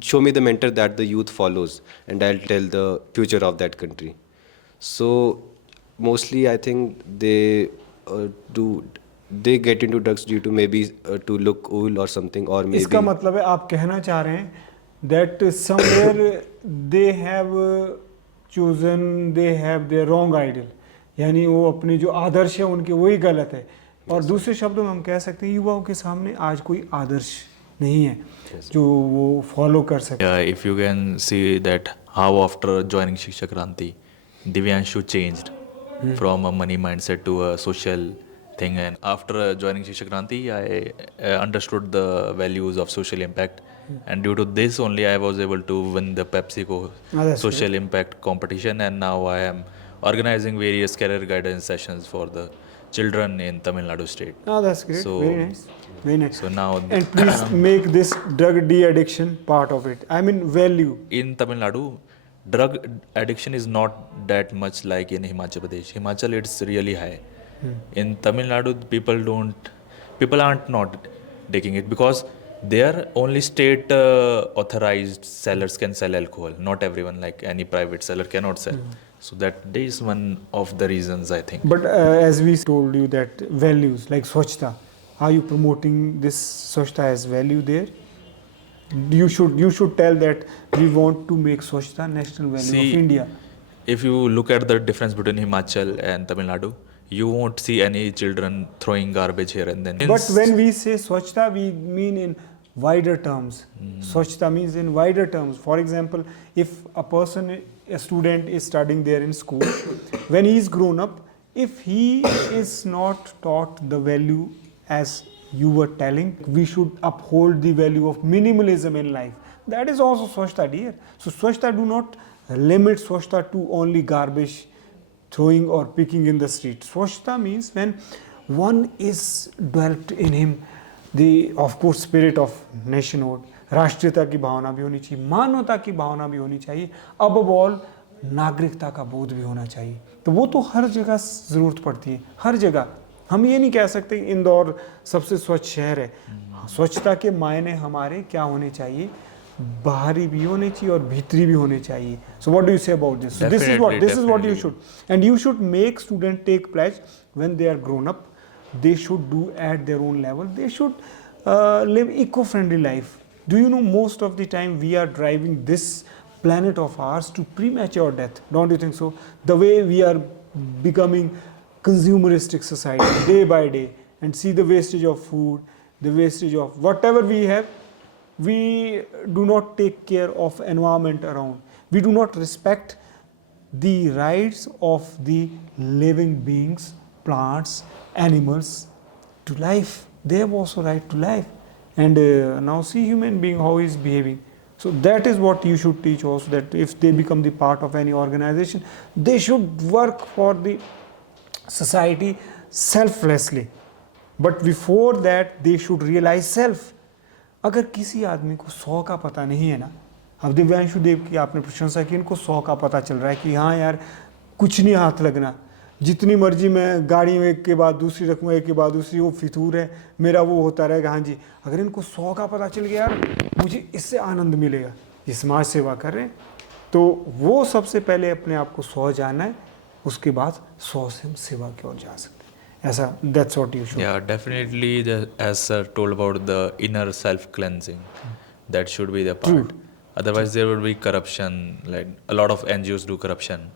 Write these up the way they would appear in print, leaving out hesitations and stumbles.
show me the mentor that the youth follows, and I'll tell the future of that country. So mostly, I think do they get into drugs due to maybe to look cool or something, or इसका maybe मतलब है आप कहना चाह रहे हैं that somewhere they have chosen they have their wrong ideal, यानी वो अपने जो आदर्श है उनके वही गलत है। और दूसरे शब्दों में हम कह सकते हैं युवाओं के सामने आज कोई आदर्श नहीं है जो वो फॉलो कर सके। Yeah, if you can see that how after joining Shiksha Kranti, Divyanshu changed from a money mindset to a social thing. And after joining Shiksha Kranti, I understood the values of social impact. And due to this only, I was able to win the PepsiCo That's social great. impact competition. And now I am organizing various career guidance sessions for the children in Tamil Nadu state. Oh, that's great. So- Very nice. Very nice. So now And please make this drug de-addiction part of it. I mean value. in Tamil Nadu, drug addiction is not that much like in Himachal Pradesh. Himachal, it's really high. In Tamil Nadu, people aren't not taking it because there only state authorized sellers can sell alcohol. Not everyone, like any private seller, cannot sell. So that is one of the reasons, I think. But as we told you that values like Swachhta, are you promoting this Swachhta as value there? You should tell that we want to make Swachhta national value See, of India. If you look at the difference between Himachal and Tamil Nadu, you won't see any children throwing garbage here and then. But when we say Swachhta, we mean in wider terms. Swachhta means in wider terms. For example, if a student is studying there in school, when he is grown up, if he is not taught the value as you were telling, we should uphold the value of minimalism in life. That is also Swachhta, dear. So Swachhta, do not limit Swachhta to only garbage throwing or picking in the street. Swachhta means when one is dwelt in him the, of course, spirit of nationhood, राष्ट्रीयता की भावना भी होनी चाहिए, मानवता की भावना भी होनी चाहिए, above all नागरिकता का बोध भी होना चाहिए। तो वो तो हर जगह ज़रूरत पड़ती है, हर जगह। हम ये नहीं कह सकते इंदौर सबसे स्वच्छ शहर है। स्वच्छता के मायने हमारे क्या होने चाहिए, बाहरी भी होने चाहिए और भीतरी भी होने चाहिए। So what do you say about this? So this is what Definitely. you should, and you should make student take pledge when they are grown up. They should do at their own level. They should live eco-friendly life. Do you know most of the time we are driving this planet of ours to premature death? Don't you think so? The way we are becoming consumeristic society day by day, and see the wastage of food, the wastage of whatever we have. We do not take care of environment around. We do not respect the rights of the living beings, plants, animals to life. They have also right to life. And now see human being how he is behaving. So that is what you should teach also, that if they become the part of any organization, they should work for the society selflessly. But before that, they should realize self. अगर किसी आदमी को 100 का पता नहीं है ना, अब दिव्यांशु देव की आपने प्रशंसा की, इनको 100 का पता चल रहा है कि हाँ यार कुछ नहीं हाथ लगना, जितनी मर्जी मैं गाड़ी एक के बाद दूसरी रखूँगा, एक के बाद दूसरी, वो फितूर है, मेरा वो होता रहेगा। हाँ जी, अगर इनको 100 का पता चल गया यार मुझे इससे आनंद मिलेगा, ये समाज सेवा कर रहे हैं, तो वो सबसे पहले अपने आप को 100 जाना है, उसके बाद 100 से हम सेवा की ओर जा सकते हैं। ऐसा, that's what you should. Yeah, definitely. As sir told about the inner self cleansing, that should be the part. Otherwise, there will be corruption. Like a lot of NGOs do corruption,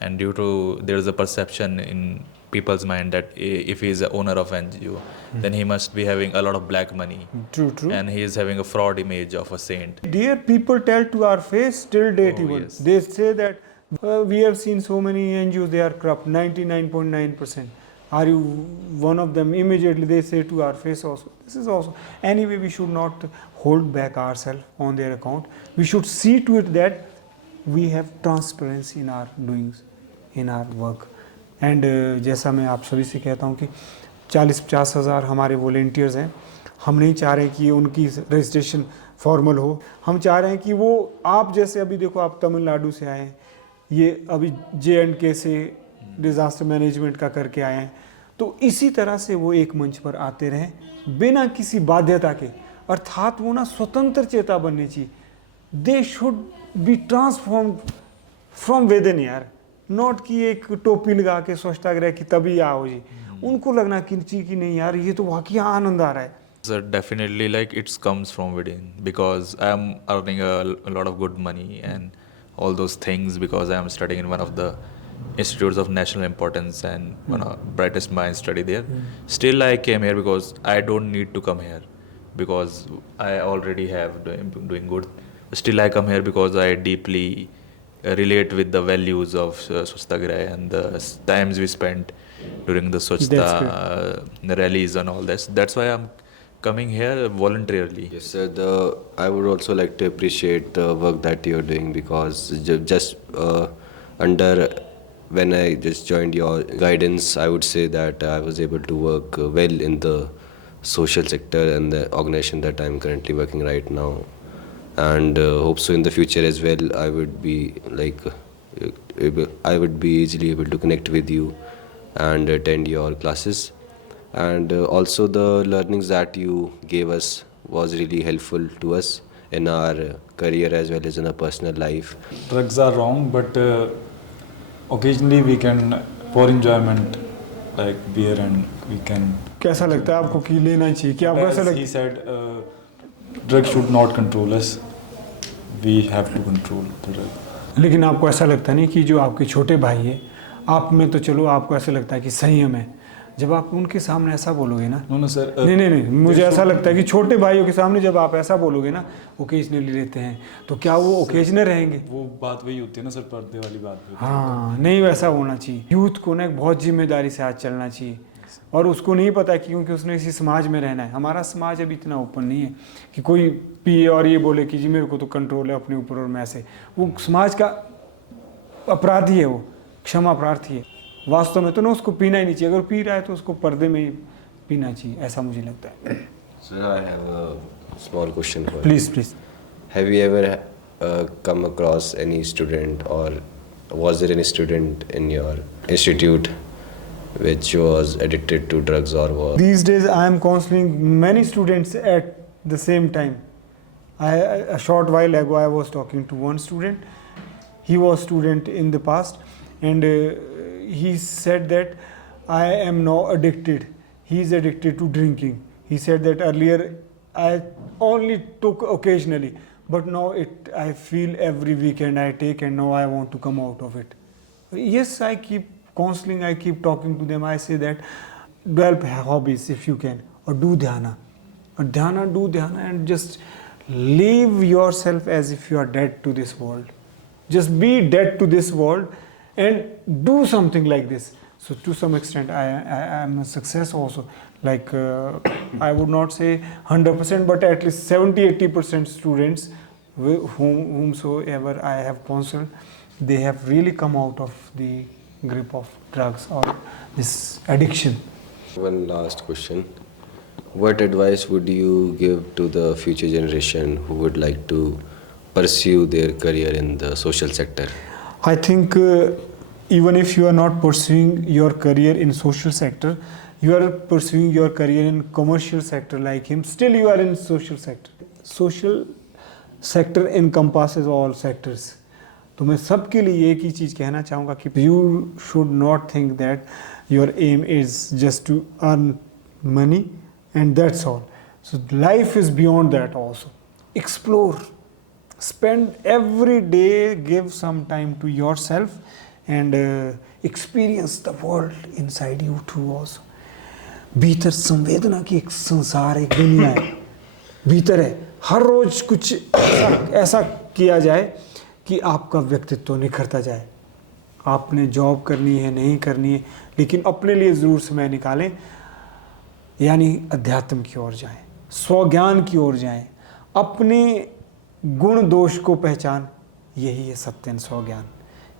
and due to there is a perception in people's mind that if he is the owner of NGO, then he must be having a lot of black money, True. and he is having a fraud image of a saint. Dear people tell to our face till date even. Yes. They say that we have seen so many NGOs, they are corrupt, 99.9%. Are you one of them? Immediately they say to our face also. This is also, anyway, we should not hold back ourselves on their account. We should see to it that we have transparency in our doings, in our work. And जैसा मैं आप सभी से कहता हूँ कि 40-50 हज़ार हमारे वॉलेंटियर्स हैं, हम नहीं चाह रहे कि उनकी रजिस्ट्रेशन फॉर्मल हो, हम चाह रहे हैं कि वो आप जैसे अभी देखो आप तमिलनाडु से आए हैं, ये अभी J&K से डिज़ास्टर मैनेजमेंट का करके आए हैं, तो इसी तरह से वो एक मंच पर आते रहें बिना किसी बाध्यता के, अर्थात वो ना स्वतंत्र चेता बननी चाहिए। They should be transform from with in यार, नॉट कि एक टोपी लगा के स्वच्छताग्रह की तभी आओ जी। उनको लगना कि नहीं यार ये तो वाकई आनंद आ रहा है। So definitely, like it comes from within because I am earning a lot of good money and all those things because I am studying in one of the institutes of national importance and one of brightest minds study there. Still, I came here because I don't need to come here because I already have doing good. Still, I come here because I deeply relate with the values of Swachhatagrah and the times we spent during the Swachhta rallies and all this. That's why I'm coming here voluntarily. Yes, sir. I would also like to appreciate the work that you're doing because just under when I just joined your guidance, I would say that I was able to work well in the social sector and the organization that I'm currently working right now, and hope so in the future as well. I would be I would be easily able to connect with you and attend your classes. And also the learnings that you gave us was really helpful to us in our career as well as in our personal life. Drugs are wrong, but occasionally we can, for enjoyment, like beer, and we can. कैसा लगता है आपको कि लेना चाहिए, कि आपको ऐसा As लगता he said, drugs should not control us. We have to control the drug. लेकिन आपको ऐसा लगता नहीं कि जो आपके छोटे भाई है आप में, तो चलो आपको ऐसा लगता है कि संयम है, जब आप उनके सामने ऐसा बोलोगे ना, No, sir. नहीं, मुझे ऐसा लगता है कि छोटे भाइयों के सामने जब आप ऐसा बोलोगे ना, ओकेजनली लेते हैं, तो क्या वो ओकेजनल रहेंगे? वो बात वही होती है ना सर, पर्दे वाली बात भी होती है। हाँ, नहीं वैसा होना चाहिए। यूथ को ना बहुत जिम्मेदारी से आज चलना चाहिए, और उसको नहीं पता कि क्योंकि उसने इसी समाज में रहना है। हमारा समाज अभी इतना ओपन नहीं है कि कोई पिए और ये बोले कि जी मेरे को तो कंट्रोल है अपने ऊपर और मैं ऐसे। वो समाज का अपराधी है, वो क्षमा प्रार्थी है। वास्तव में तो ना उसको पीना ही नहीं चाहिए, अगर पी रहा है तो उसको पर्दे में ही पीना चाहिए, ऐसा मुझे लगता है। Sir, I have a small question for you. Please Have you ever come across any student, or was there any student in your institute which was addicted to drugs or was? These days I am counseling many students at the same time. A short while ago I was talking to one student. He was student in the past, and he said that I am now addicted. He is addicted to drinking. He said that earlier I only took occasionally, but now I feel every weekend I take, and now I want to come out of it. Yes, I keep counseling, I keep talking to them. I say that develop hobbies if you can, or do dhyana. Or do dhyana and just live yourself as if you are dead to this world. Just be dead to this world and do something like this. So to some extent I am a success also. Like I would not say 100%, but at least 70-80% students whomsoever I have counseled, they have really come out of the grip of drugs or this addiction. One last question. What advice would you give to the future generation who would like to pursue their career in the social sector? I think even if you are not pursuing your career in social sector, you are pursuing your career in commercial sector like him, still you are in social sector. Social sector encompasses all sectors. तो मैं सबके लिए एक ही चीज़ कहना चाहूँगा कि you should not think that your aim is just to earn money and that's all. So life is beyond that also. Explore. Spend every day, give some time to yourself and experience the world inside you too also. भीतर संवेदना की एक संसार, एक दुनिया है, भीतर है। हर रोज कुछ ऐसा किया जाए कि आपका व्यक्तित्व निखरता जाए। आपने जॉब करनी है, नहीं करनी है, लेकिन अपने लिए ज़रूर समय निकालें, यानी अध्यात्म की ओर जाएं, स्वज्ञान की ओर जाएं, अपने गुण दोष को पहचान, यही है सत्य स्वज्ञान।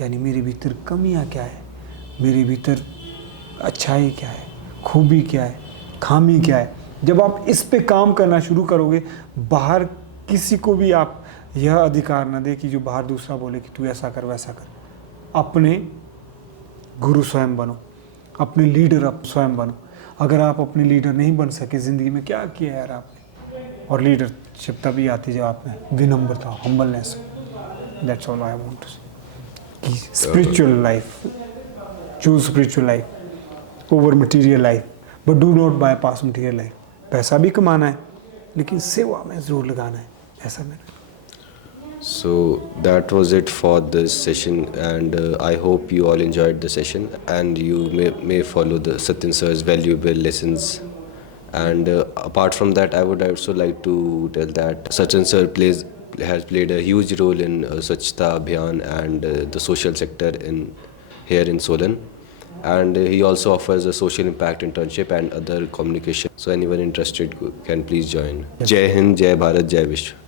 यानी मेरे भीतर कमियां क्या है, मेरे भीतर अच्छाई क्या है, खूबी क्या है, खामी क्या है। जब आप इस पे काम करना शुरू करोगे, बाहर किसी को भी आप यह अधिकार ना दे कि जो बाहर दूसरा बोले कि तू ऐसा कर वैसा कर। अपने गुरु स्वयं बनो, अपने लीडर आप स्वयं बनो। अगर आप अपने लीडर नहीं बन सके ज़िंदगी में, क्या किया यार आपने? और लीडरशिप तभी आती जब आप में विनम्रता, humbleness. That's all I want to say. Spiritual life, choose spiritual life over material life, but do not bypass material life. पैसा भी कमाना है लेकिन सेवा में ज़रूर लगाना है, ऐसा मेरा। So that was it for this session, and I hope you all enjoyed the session, and you may follow the Satyan sir's valuable lessons. And apart from that, I would also like to tell that Satyan sir has played a huge role in Swachhta Abhiyan and the social sector here in Solan. And he also offers a social impact internship and other communication. So anyone interested can please join. Jai Hind, Jai Bharat, Jai Vishwa.